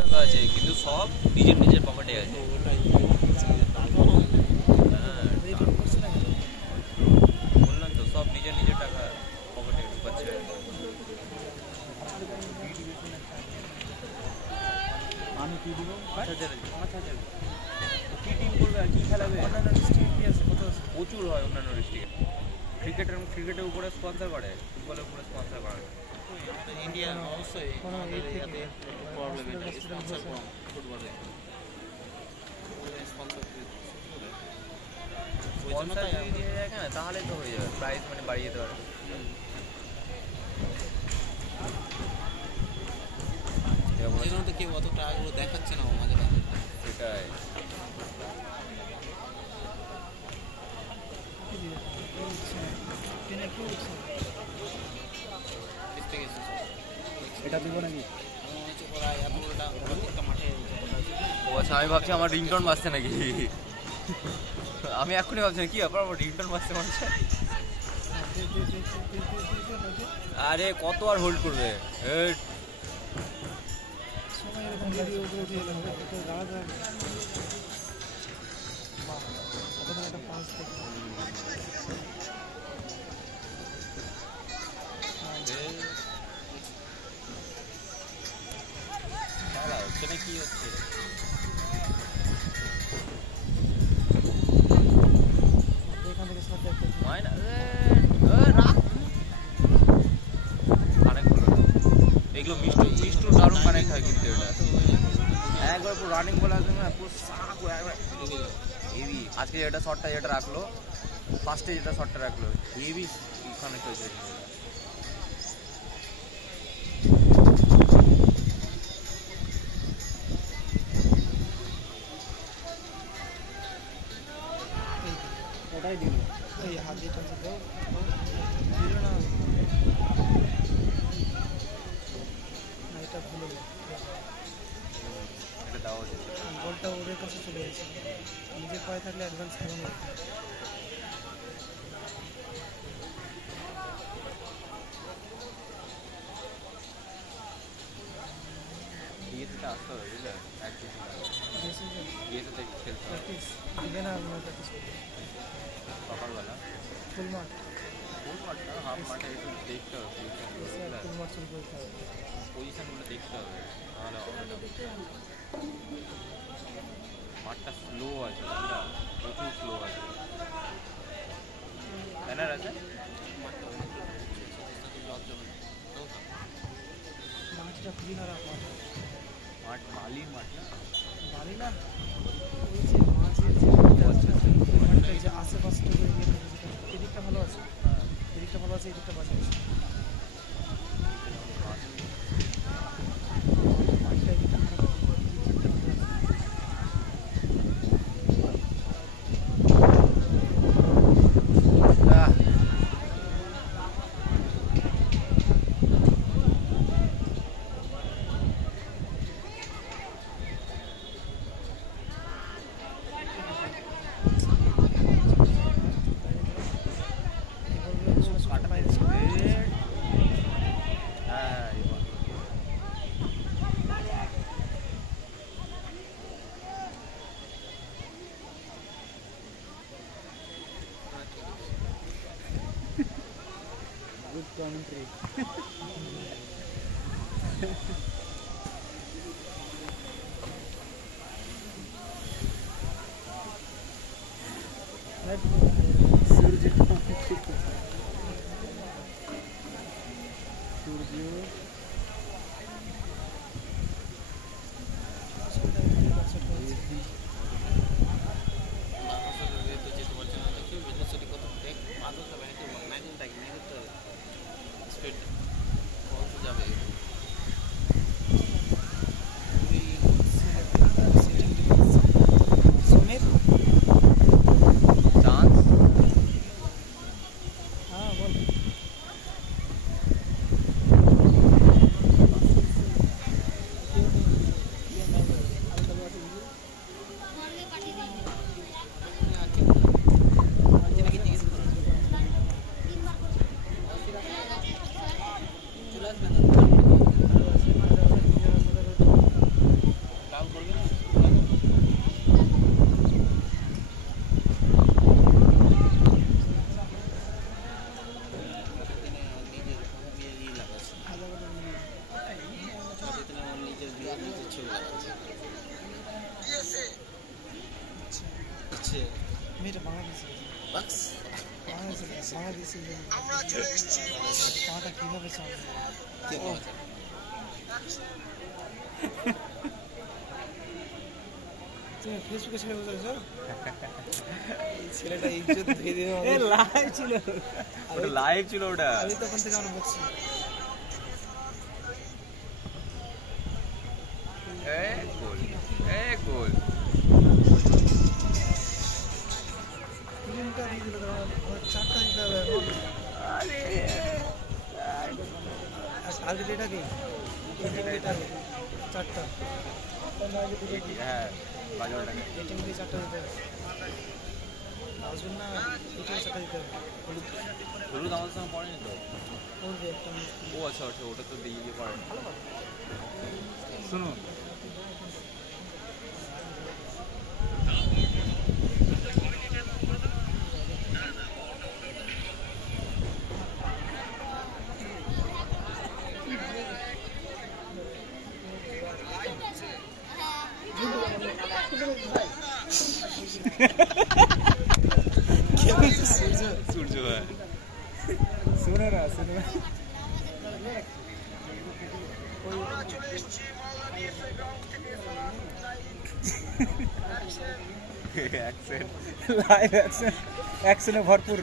টাকা আছে কিন্তু সব নিজের নিজের পকেটে আছে। বললাম তো সব নিজের নিজের টাকা পকেটে ঢুকাচ্ছে। আমি কি দিব? 5,000 কি টিম করবে আর কি খেলাবে? অন্যান্য ডিস্ট্রিক্ট কি আছে, কত আছে? প্রচুর হয় অন্যান্য ডিস্ট্রিক্টে। ক্রিকেটের উপরে স্পন্সর করে, ফুটবলের উপরে স্পন্সর করে। ইন্ডিয়া অবশ্যই কোনো এই থেকে প্রবলেম হসপিটাল স্পন্সর কম ফুটবলে স্পন্সর ওই জন্য স্পন্সর তাই যদি দিয়ে যায় না তাহলে তো হয়ে যাবে, প্রাইস মানে বাড়িয়ে যেতে পারে। ওই জন্য তো কেউ অত টাকাগুলো দেখাচ্ছে না মাঝে মাঝে। সেটাই। এটা দিব নাকি? ও আচ্ছা, আমি ভাবছি আমার রিংটোন বাজছে নাকি। আমি এখনই ভাবছি কি ব্যাপার, আমার রিংটোন বাজছে মনে হচ্ছে। আরে কত আর হোল্ড করবে। সময় এরকম ভিডিও উপরে উঠে গেলে হবে, তো দাঁড়াতে হবে। তখন একটা পাঁচ দেখো। সেটা কি হচ্ছে? এখান থেকে সব দেখতে মাইনা এগুলো মিষ্টুর দারুণ কানেক্ট হয় কিন্তু এটা একবার পুরো রানিং বলে আসবে না, পুরো হেভি। আজকে যেটা শটটা যেটা রাখলো, ফার্স্টে যেটা শটটা রাখলো হেভি কানেক্ট হয়েছে। ওটাই দিল, এই হাত দিয়ে টানছে তো দিল না, এটা ভুলে গেল। এটা দেওয়া হচ্ছে বলটা ওদের কাছে চলে গেছে, নিজের পায়ে থাকলে অ্যাডভান্স খেলানো যেত। ইয়েতে আসতে হবে বুঝলে, ইয়েতে খেলতে হবে প্র্যাকটিস দিবে না, আপনার প্র্যাকটিস করতে সকালবেলা। ফুল মাঠ, ফুল মাঠটা হাফ মাঠে একটু দেখতে হবে, ফুল মাঠ শুরু করতে হবে, পজিশনগুলো দেখতে হবে, তাহলে হবে না। মাঠটা স্লো আছে, প্রচুর স্লো আছে। ব্যানার আছে মাঠটা খুবই খারাপ মাঠ। মাঠ বালির মাঠ না, বাড়ি না, ওই যে মাঝের যে মাঠটা আছে, ওই মাঠটা যে আশেপাশটা করে ইয়ে থাকে, যেটা এদিকটা ভালো আছে, এদিকটা ভালো আছে, এদিকটা বাজে আছে। মাঠটা এদিকটা খারাপ আছে, এদিকটা ভালো আছে। Good commentary. Surya চান্স চলে যাচ্ছে মেয়েটা বাংলাদেশে বাক্স বাংলাদেশে পাটা কিভাবে চালাবে কি বলছে তুমি ফেসবুকে ছেড়ে বলছো ছেলেটা ইজ্জত দিয়ে দিয়ে লাইভ ছিল ওটা লাইভ ছিল ওটা আমি তখন থেকে আমরা বলছি গোল গোল তিনটা দিয়ে দিল চারটা দিতে হবে এখন আরে আগে ডেটা কি ডেটা চারটা হ্যাঁ বাজে ওটাকে এটিএম দিয়ে চারটা দিতে হবে আসবেন না এটিএম চারটা দিতে হবে হলুদ আমাদের সঙ্গে পড়েনি তো করবে একটা ও আচ্ছা আচ্ছা ওটা তো দিয়ে পড়ে শুনুন সূর্য ভাই শোনো না শোনো লাইভ অ্যাকশন অ্যাকশনে ভরপুর